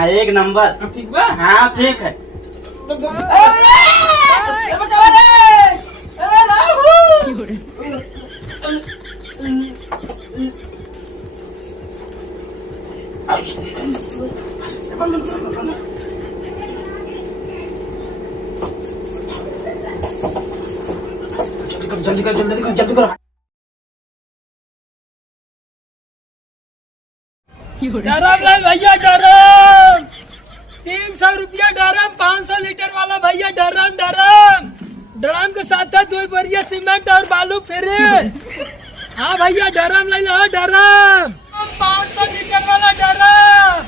हाँ एक नंबर। ठीक बा? हाँ ठीक है। जल्दी कर जल्दी कर जल्दी कर। डरम लाल भैया डरम 300 रुपया डरम 500 लीटर वाला भैया डरम डरम ड्रम के साथ है 2 बोरिया सीमेंट और बालू फ्री। हाँ भैया डरम ले लो डरम 500 लीटर वाला डरम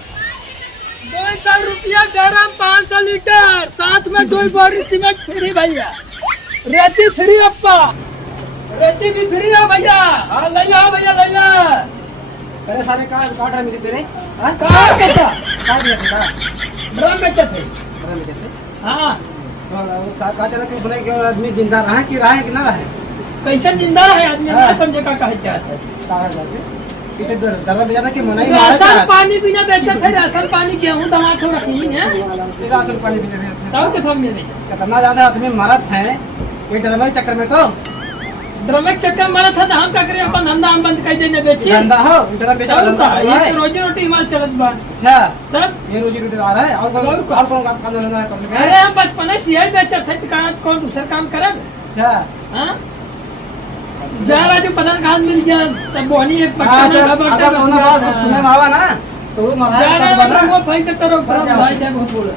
200 रुपया डरम 500 लीटर साथ में 2 बोरी सीमेंट फ्री भैया। रेती फ्री अप्पा रेती भी फ्री है भैया। हाँ ले लो भैया ले लो। अरे सारे काट रहे तेरे कहाँ कैसा काट दिया था ड्रम में थे। अरे में कहते हाँ साहब काटे रखे बोले कि आदमी जिंदा रहा कि रहा है कि ना रहा है कैसे जिंदा है आदमी ना समझे का कहे चाहता है। कहा जाके किसे डर बेचारा कि मना ही मारा राशन पानी बिना बेचे थे राशन पानी गेहूं दवा तो रखी है राशन पानी भी नहीं तब के फॉर्म में बेचे कितना ज्यादा आदमी मरत है ये डरवा के चक्कर में तो ड्रमिक चक्कर मारा था तो हम का करे अपन धंधा हम बंद कर देने बेचे धंधा हो डरा बेचारा धंधा ये तो रोजी रोटी हमारे चलत बा। अच्छा तब ये रोजी रोटी आ रहा है और कौन काम करना है अरे हम बचपन से यही बेचे थे तो कौन दूसरा काम करब। अच्छा हाँ जरा जो पता कहाँ मिल गया तब बोनी एक अच्छा सुनने में आवा ना तो वो मरा वो भाई तक करो भाई दे बहुत बोला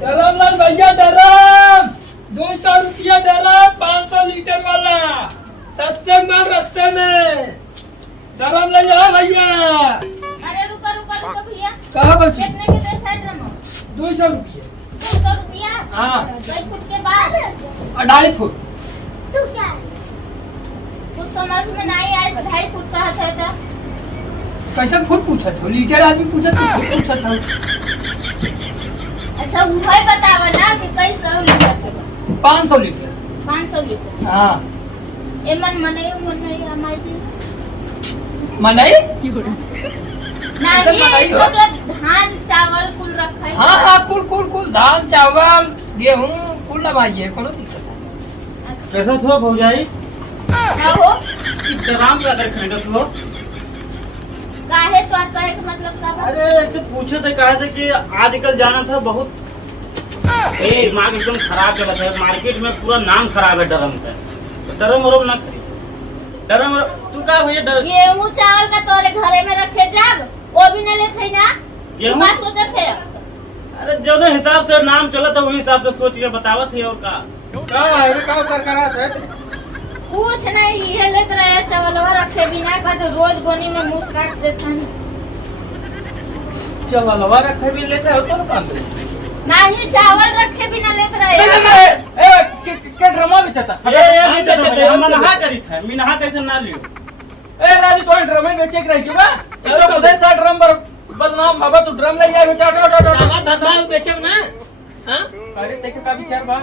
डरम लाल भैया डरम 200 रुपया डरम 500 लीटर वाला सस्ते माल रस्ते में डरम ले जाओ भैया। अरे रुको रुको रुको भैया कहाँ बची कितने के दे साइड रमो 200 रुपया 200 रुपया। हाँ 2 फुट के बाद 2.5 फुट तू क्या कुछ समझ में नहीं आया 2.5 फुट कहा था कैसे फुट पूछा था लीटर आदमी पूछा था फुट पूछा था। अच्छा वही बतावा ना कि कैसे लीटर के 500 लीटर 500 लीटर। हाँ ए मन नहीं हमारी जी मनाई नहीं मलाई हो। मतलब धान चावल कुल रखा है। हाँ हाँ कुल धान चावल गेहूँ कुल लगाइए कोनो दिक्कत नहीं। कैसा थो भौजाई क्या हो ड्राम का अगर खरीदत हो काहे तो आप कहे का मतलब क्या बा? अरे ऐसे पूछे थे कहा थे कि आजकल जाना था बहुत दिमाग एकदम खराब चला था मार्केट में पूरा नाम खराब है डरम का तो डरम वरम ना खरीद डरम तू का भैया गेहूं चावल का तोरे घरे में रखे जब वो भी नहीं लेते ना गेहूं? क्या सोचे थे अरे जो हिसाब से नाम चला था वही हिसाब से सोच के बतावत है और का का कर रहा है कुछ नहीं ये लेते रहे चावलवा रखे बिना का तो रोज गोनी में मुंह काट देता है। चलो लवा रखे भी लेते हो तो काम से नहीं चावल रखे बिना लेते रहे नहीं ए के ड्रामा बेचता ये भी तो हम नहा करी था मैं नहा करी था ना लियो ए राजू तो ड्रामा बेचे के रही बा तो खुदे सा ड्रम पर बदनाम बाबा तू ड्रम ले जाए बेचा हमारा धंधा बेचब ना हाँ अरे तेरे का विचार बा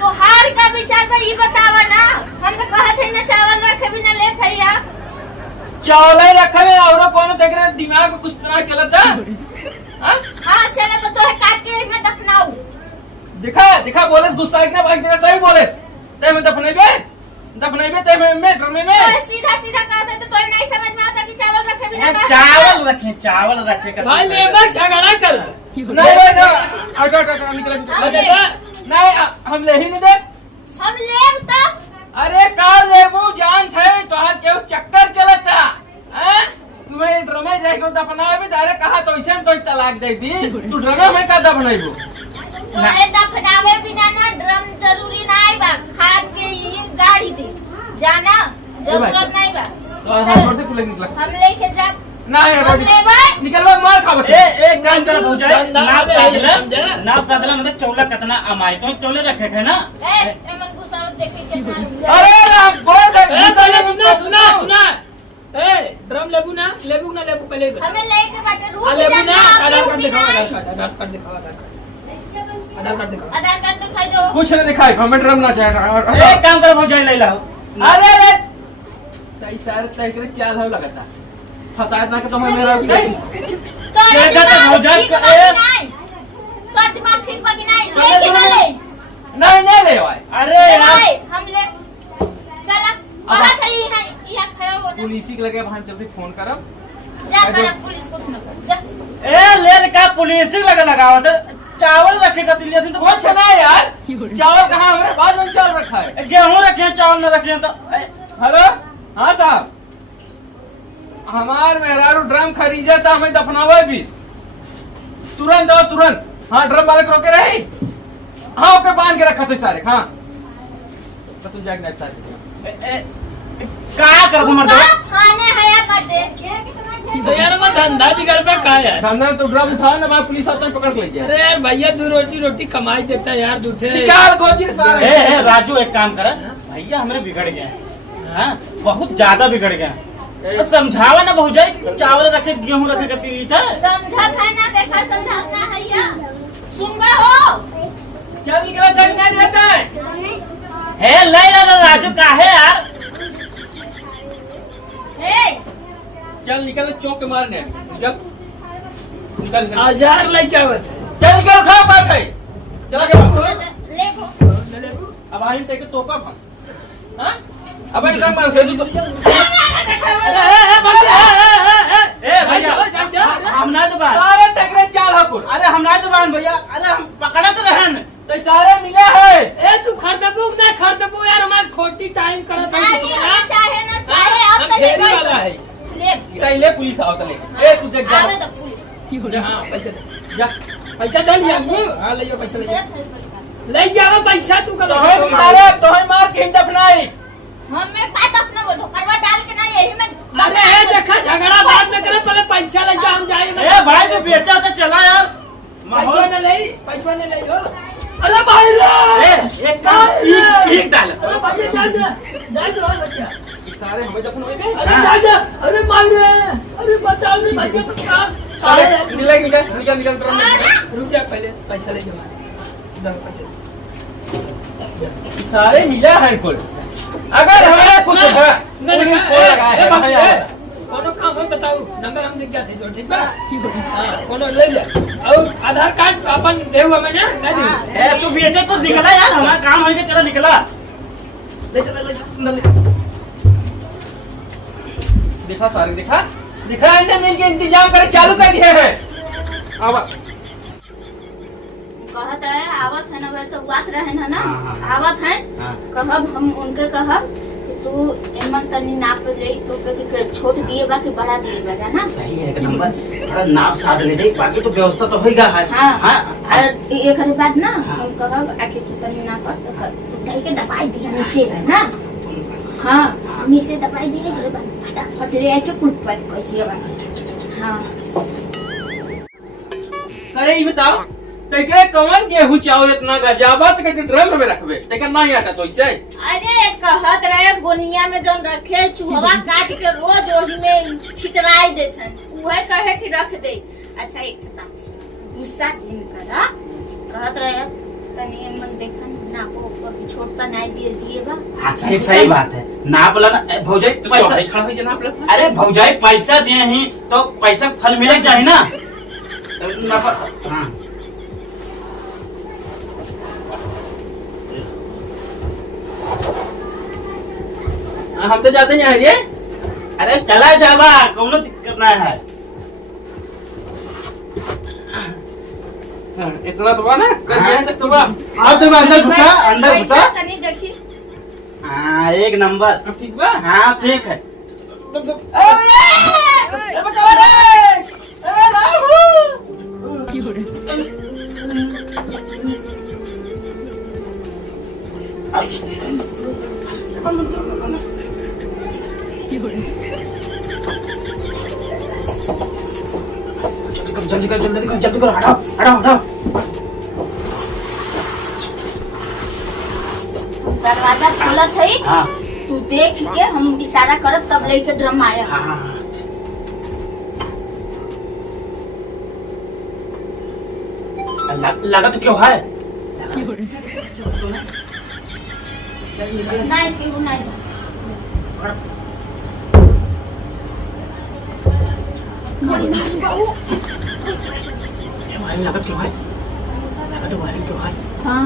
तो हार का विचार पर ये बतावा ना हम तो कहते हैं ना चावल रखे बिना लेते हैं या चावल ही रखा में और कौन देख रहे दिमाग में कुछ तरह चलता हाँ चले तो है काट के मैं दफनाऊ दिखा बोले गुस्सा के बात सही बोले ते में दफनेबे ते में ड्रमे में तो सीधा सीधा कहते तो नहीं समझ में आता कि चावल रखे बिना चावल रखे भाई लेबर झगड़ा कर नहीं हटो निकल नहीं हम ले ही नहीं दे हम लेब तो अरे का लेबू जान थे तोहार केहू चक्कर चलता हैं तुम्हें ड्रमे जाए को दफनाए भी दारे कहा तो इसे तो तलाक दे दी तू ड्रमे में का दफनाइबो तो है दफनावे बिना ना ड्रम जरूरी नहीं बा खान के इन गाड़ी दे जाना जरूरत नहीं बा तो हाथ छोड़ दे पुलिस निकल हम लेके जा ना है हम लेबै निकलवा मार खाबो एक काम कर भौजाई नाप कादला मतलब चौला कितना अमाई तो चौले रखे थे ना ए मन गुस्सा देखे के मार अरे राम बोल दे सुना ए ड्रम लेबू ना पहले हमें लेके बाटे रूप लेबू ना जाना आधार कार्ड दिखाओ आधार कार्ड दिखाई दो कुछ नहीं दिखाई हमें ड्रम ना चाहिए एक काम कर भौजाई ले लाओ अरे तई सारे तई चाल हो लगता फसायत ना के तो मैं मेरा भी नहीं तोरे देखा तो दिमाग भौजाई ठीक का- बा कि नहीं? तोर दिमाग ठीक बा कि नहीं? ले कि ना ले? नहीं ले भाई। अरे ले यार भाई, हम ले। चला, कहाँ था ये है? यहाँ खड़ा हो ना। पुलिस के लगे हम जल्दी फोन करब। जा कर पुलिस कुछ न कर, जा। ए ले का पुलिस लगा लगावा था चावल रखेगा दिल्ली तो कुछ ना यार, चावल कहाँ हमारे पास में चावल रखा है। गेहूं रखे चावल न रखे तो हेलो, हाँ साहब, हमार मेहरारू ड्रम खरीदे तो हमें दफनावे भी तुरंत आओ तुरंत। हाँ ड्रम वाले को रोके रही। हाँ ओके बांध के रखा थे सारे। हाँ तो तू जाग सारे का कर दो मर्द कहाँ खाने हया कर दे। तो यार वो धंधा बिगड़ पे कहा है। सामने तो ड्रम उठा ना, मैं पुलिस आता पकड़ के ले जाए। अरे यार भैया दो रोटी कमाई देता है यार दूठे। निकाल गोजी सारे। ए राजू एक काम कर भैया हमारे बिगड़ गए हैं हाँ, बहुत ज्यादा बिगड़ गए हैं। तो समझावा ना भौजाई कि चावल रखे गेहूं रखे करती था समझत है ना, देखा समझत ना है या? सुनबा हो? क्या निकला जग नहीं रहता है। ए ले राजू का है यार हे, चल निकल चौक के मारने निकल निकल निकल। हजार लेके आवत है। चल निकल उठा बात है। चल आगे ले को। अब आई टेके तोका हम। हां अब एकदम मार से तू ए भैया हम ना दुकान सारे टकरे चाल हकुर। अरे हम ना दुकान भैया अरे हम पकड़ा तो रहन तो सारे मिले है। ए तू खरीदबू ना खरीदबू यार हमार खोटी टाइम करत है नहीं, हम चाहे ना चाहे हम आप तो ले फेरी वाला है। ले। तैले पुलिस आओ तले। ए तू जग जा आवे तो पुलिस। हाँ पैसा दे। जा। पैसा दे लिया तू। हाँ ले जाओ पैसा ले ले जाओ। फिर पैसा। ले जाओ पैसा तू कर। तोहे मार के हम दफनाई। हमें का अपना वो ढोकरवा डाल के ना यही में। अरे ए देखा झगड़ा बाद में करे पहले पैसा ले जाओ हम जाएंगे। ए भाई तो बेचा तो चला यार पैसा न ले पैसा न ले जो। अरे भाई रे ए एक काम ठीक डाल अरे भाई जा दो बच्चा। सारे हमें दफनाई बे। अरे जा अरे मार रे अरे बचाओ रे भैया बचाओ। सारे निकल निकल निकल निकल तुरंत। रुक जा पहले पैसा ले जाओ। इधर पैसे सारे मिले हैं कुल। अगर हमारा कुछ है पुलिस को लगाया है। कोनो काम हो बताओ नंबर हम देख जाते जो ठीक बा। हां कोनो ले ले और आधार कार्ड अपन देऊ हमें ना दे। ए तू बेचे तो निकला यार हमारा काम होके चला निकला ले चला देखा सारे देखा दिखा इन्हें मिल के इंतजाम करे चालू कर दिए हैं। अब कहत है आवत है ना भाई तो बात रहे ना ना हाँ, हाँ। आवत है हाँ। कहब हम उनके कहब कि तू एमन तनी नाप ले तो के छोट दिए बा कि बड़ा दिए बा जाना। सही है एक नंबर थोड़ा नाप साध ले दे बाकी तो व्यवस्था तो होएगा है हाँ और एक बाद ना हम कहब आके तू तनी नाप तो उठाई के दबाई दिया नीचे है ना। हाँ नीचे दबाई दिए के बाद फटाफट ले आके कुल पैक कर दिया बा। हाँ अरे ये बताओ तेरे कौन गेहूं चावल इतना गजाबत के ड्रम में रखबे तेरे नहीं आटा तो ऐसे। अरे कहत रहे गोनिया में जो रखे चूहवा काट के रोज ओही में छितराई देते हैं वह कहे कि रख दे। अच्छा एक बात गुस्सा जिन करा कहत रहे तनी मन देखन नापो ऊपर की छोटता नहीं दिए बा। हाँ सही सही बात है नाप ला ना भौजाई पैसा खड़ा हो जनाब ले। अरे भौजाई पैसा दिए ही तो पैसा फल मिले चाहिए ना हाँ हम तो जाते हैं रे। अरे चला जावा कौनो दिक्कत ना है इतना तो बा ना कर दिया तक तो बा। आओ तुम अंदर घुसा अंदर घुसा बैठा तनी देखी हाँ एक नंबर अब ठीक बा। हाँ ठीक है ए बचाओ रे ए बाबू जल्दी कर जल्दी कर हटाओ हटाओ हटाओ दरवाजा खुलत है हाँ तू देख के हम इशारा करब तब लेके ड्रम आया। हाँ हाँ लगा तो क्यों है नहीं क्यों नहीं भाई लागत क्यों है? लागत तो वायरिंग क्यों है? हाँ